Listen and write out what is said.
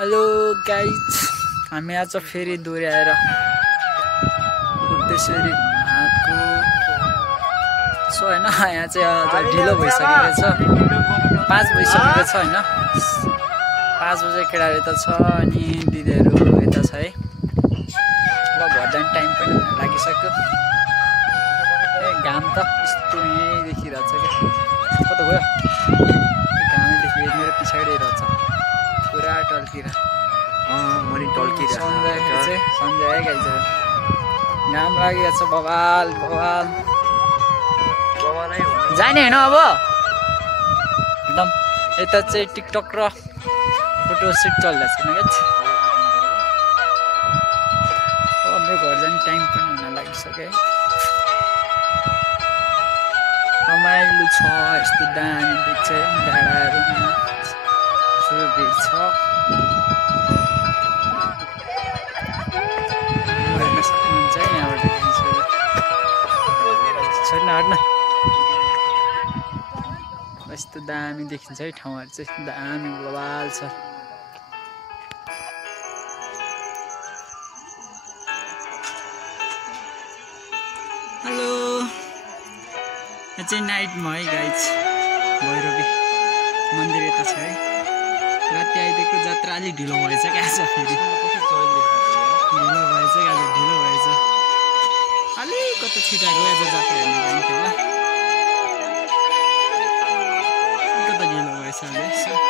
Hello guys, हामी आज फेरि दोहोऱ्याएर त्यसरी आएको छ होइन। यहाँ चाहिँ ढिलो भइसकेको छ, 5 भइसकेको छ होइन। 5 बजे केटाहरू यता छ अनि दिदीहरू यता छ है। ल घर जाने टाइम पनि हुन लागिसक्यो। घाम त यस्तो यहीँ देखिरहेछ क्या, कता गयो घामै देखियो, मेरो पछाडि रहेछ पुरा टल्किएर। मैले टल्किएर सन्ध्या है गाइजहरू, घाम लागिरहेको छ बवाल बवाल जाने होइन अब एकदम। यता चाहिँ टिकटक र फोटो सुट चलिरहेको छैन क्या। हाम्रो घर जाने टाइम पनि हुन लागिसक्यो है। रमाइलो छ, यस्तो दामी देख्छ है डाँडाहरू, ठुलो भिड छ। हेर्न सक्नुहुन्छ है यहाँबाट छैन हट्न। यस्तो दामी देखिन्छ है ठाउँहरू चाहिँ, दामी बवाल छ। हेलो, यहाँ चाहिँ नाइटमा है गाइज, भैरवी मन्दिर यता छ है। राति आइदिएको जात्रा अलिक ढिलो भएछ क्या आज, फेरि ढिलो भएछ क्या आज, ढिलो भएछ। अलिक कता छिटाएको आज जात्रा हेर्नु जान्थ्यो होला, कता ढिलो भएछ आज।